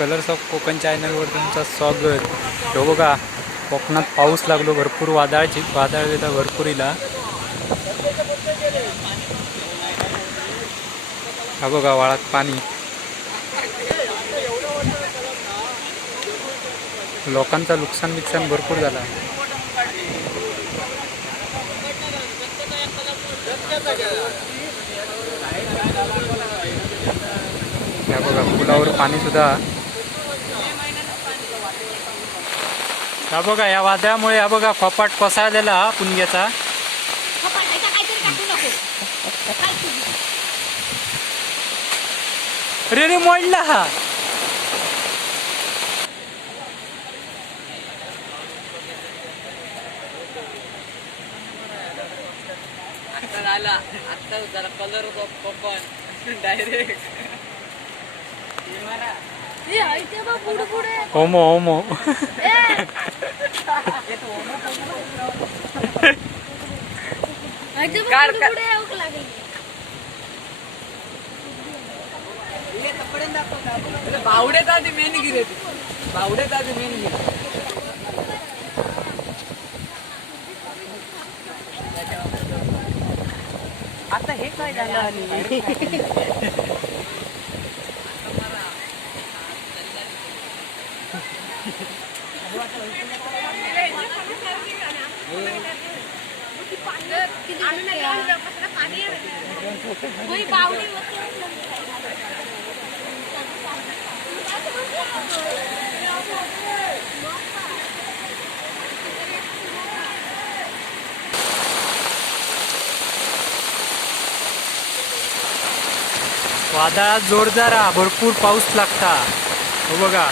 Colours of Konkan चॅनलवर तुमचं स्वागत. हो बघा, कोकणात पाऊस लागलो, भरपूर वादळ येता भरपूर इला. हा बघा वाळात पाणी, लोकांचं नुकसान भरपूर झाला. या बघा पुलावर पाणी सुद्धा. हा बघा या वादळामुळे हा बघा फपाट कोसळलेला हा पुणग्याचा. रे मोडला हा. आता जरा कलर कोकण डायरेक्ट होमो होमो. बावडेत आधी मेन गिरे, बावडेत आधी मेन गिरे. आता हे काय झालं आणि वादळात जोरदार भरपूर पाऊस लागता. हो बघा